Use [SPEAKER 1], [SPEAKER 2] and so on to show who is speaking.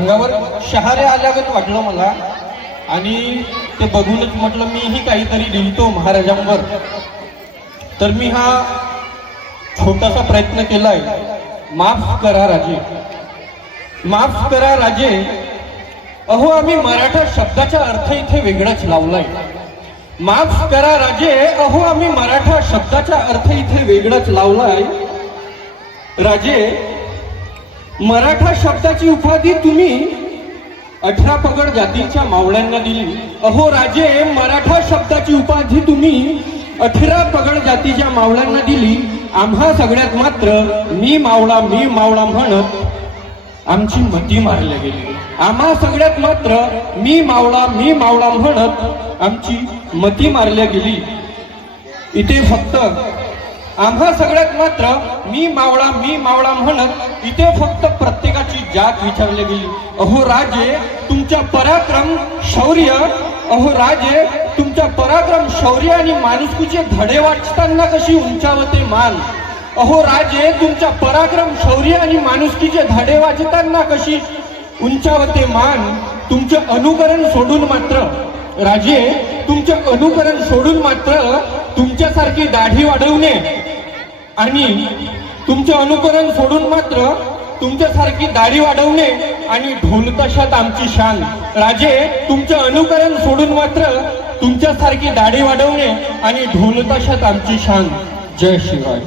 [SPEAKER 1] अंगावर शहारे आल्यागत वाटलं मला. आणि ते बघूनच म्हटलं मीही काहीतरी लिहितो महाराजांवर. तर मी हा छोटासा प्रयत्न केलाय. माफ करा राजे. माफ करा राजे. अहो आम्ही मराठा शब्दाचा अर्थ इथे वेगळाच लावलाय. माफ करा राजे. अहो आम्ही मराठा शब्दाचा अर्थ इथे वेगळाच लावलाय. राजे मराठा शब्दाची उपाधी तुम्ही अठरा पगड जातीच्या मावळ्यांना दिली. अहो राजे मराठा शब्दाची उपाधी तुम्ही अठरा पगड जातीच्या मावळ्यांना दिली. आम्हा सगळ्यात मात्र मी मावळा मी मावळा म्हणत आमची मती मारल्या गेली. आम्हा सगळ्यात मात्र मी मावळा मी मावळा म्हणत आमची मती मारल्या गेली. इथे फक्त आम्हा सगळ्यात मात्र मी मावळा मी मावळा म्हणत इथे फक्त प्रत्येकाची जात विचारली गेली. अहो राजे तुमच्या पराक्रम शौर्य. अहो राजे तुमच्या पराक्रम शौर्य आणि माणुसकीचे धडे वाचताना कशी उंचावते मान. अहो राजे तुमच्या पराक्रम शौर्य आणि माणुसकीचे धडे वाचताना कशी उंचावते मान. तुमचे अनुकरण सोडून मात्र राजे तुमचे अनुकरण सोडून मात्र तुमच्यासारखी दाढी वाढवणे. आणि तुमचे अनुकरण सोडून मात्र तुमच्यासारखी दाढी वाढवणे आणि ढोलताशात आमची शान. राजे तुमचे अनुकरण सोडून मात्र तुमच्यासारखी दाढी वाढवणे आणि ढोलताशात आमची शान. जय शिवाय